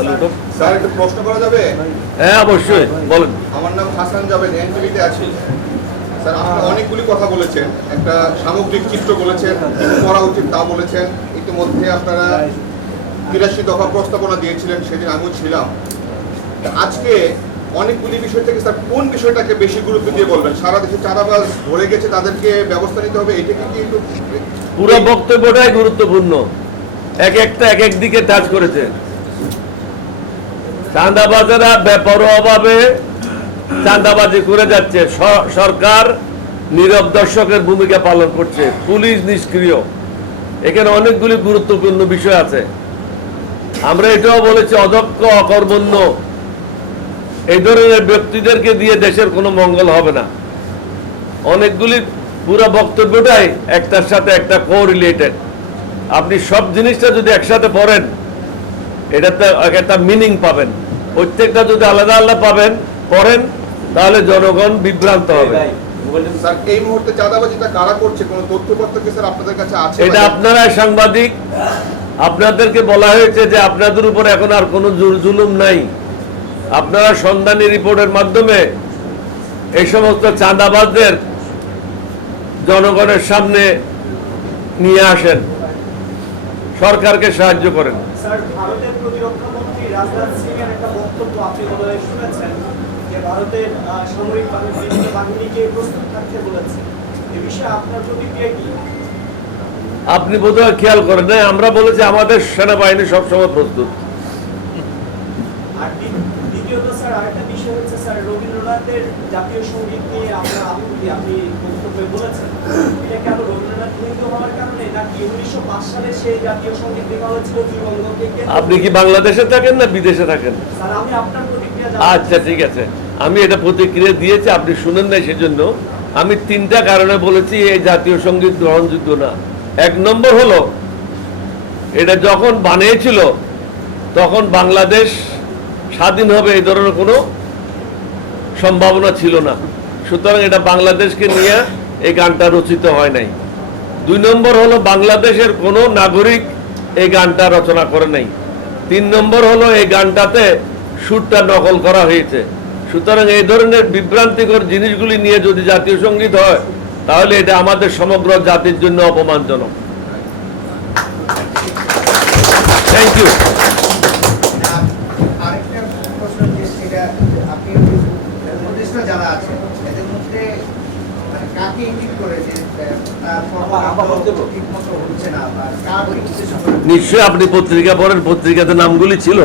আলু স্যার একটু প্রশ্ন করা যাবে? হ্যাঁ অবশ্যই বলেন। আমার নাম হাসান জাভেদ এনটিভিতে আছি। স্যার আপনি অনেকগুলি কথা বলেছেন একটা সামগ্রিক চিত্র বলেছেন করা উচিত তা বলেছেন। ইতিমধ্যে আপনারা তিরাশি দফা প্রস্তাবনা দিয়েছিলেন সেদিন আমিও ছিলাম। আজকে অনেকগুলি বিষয় থেকে স্যার কোন বিষয়টাকে বেশি গুরুত্ব দিয়ে বলবেন? সারা দেশে চাঁদাবাজ ধরে গেছে তাদেরকে ব্যবস্থা নিতে হবে এটাকে কি পুরো বক্তব্যটাই গুরুত্বপূর্ণ। এক একটা এক এক দিকে টাচ করেছে। চাঁদাবাজেরা অভাবে চাঁদাবাজি করে যাচ্ছে। সরকার নীরব দর্শকের ভূমিকা পালন করছে। পুলিশ নিষ্ক্রিয়। এখানে অনেকগুলি গুরুত্বপূর্ণ বিষয় আছে। আমরা এটাও বলেছি, অদক্ষ, অকর্মণ্য, এই ধরনের ব্যক্তিদেরকে দিয়ে দেশের কোনো মঙ্গল হবে না। অনেকগুলি পুরো বক্তব্যটাই একটার সাথে একটা কো রিলেটেড আপনি সব জিনিসটা যদি একসাথে পড়েন এটাতে একটা মিনিং পাবেন। প্রত্যেকটা যদি আলাদা আলাদা পাবেন পড়েন তাহলে জনগণ বিভ্রান্ত হবে। এই মুহূর্তে চাঁদাবাজিটা কারা করছে? কোনো তথ্যপত্র কি স্যার আপনাদের কাছে আছে এটা আপনারা সাংবাদিক আপনাদেরকে বলা হয়েছে যে আপনাদের উপর এখন আর কোনো জুলুম নাই। আপনারা সন্ধানী রিপোর্টের মাধ্যমে এই সমস্ত চাঁদাবাজদের জনগণের সামনে নিয়ে আসেন। সরকারকে সাহায্য করেন। আপনি বোধহয় খেয়াল করেন না আমরা বলেছি আমাদের সেনাবাহিনী সবসময় প্রস্তুত। দ্বিতীয়ত স্যার আরেকটা বিষয় হচ্ছে স্যার রবীন্দ্রনাথের জাতীয় সংগীত নিয়ে আপনি বক্তব্যে বলেছেন। এটা কেন রবীন্দ্রনাথ হিন্দু হওয়ার কারণে নাকি উনিশশো পাঁচ সালে সেই জাতীয় সংগীত হয়েছিল যুবঙ্গকে আপনি কি বাংলাদেশে থাকেন না বিদেশে থাকেন? স্যার আমি আপনার প্রতিক্রিয়া আচ্ছা ঠিক আছে। আমি এটা প্রতিক্রিয়া দিয়েছি আপনি শুনেন নাই সেজন্য। আমি তিনটা কারণে বলেছি এই জাতীয় সংগীত গ্রহণযোগ্য না। এক নম্বর হলো এটা যখন বানিয়েছিল তখন বাংলাদেশ স্বাধীন হবে এই ধরনের কোনো সম্ভাবনা ছিল না। সুতরাং এটা বাংলাদেশকে নিয়ে এই গানটা রচিত হয় নাই। দুই নম্বর হলো বাংলাদেশের কোনো নাগরিক এই গানটা রচনা করে নাই। তিন নম্বর হলো এই গানটাতে সুরটা নকল করা হয়েছে। সুতরাং এই ধরনের বিভ্রান্তিকর জিনিসগুলি নিয়ে যদি জাতীয় সংগীত হয়, তাহলে এটা আমাদের সমগ্র জাতির জন্য অপমানজনক। থ্যাংক ইউ আরেকটা প্রশ্ন যে সেটা আপনি উপদেষ্টা যারা আছেন এদের মধ্যে মানে কাকে ইঙ্গিত করে যে তার কর্মকাণ্ড ঠিকমতো হচ্ছে না বা কার উদ্দেশ্য করে নিশ্চয়ই আপনি পত্রিকা পড়েন পত্রিকাতে নামগুলি ছিল।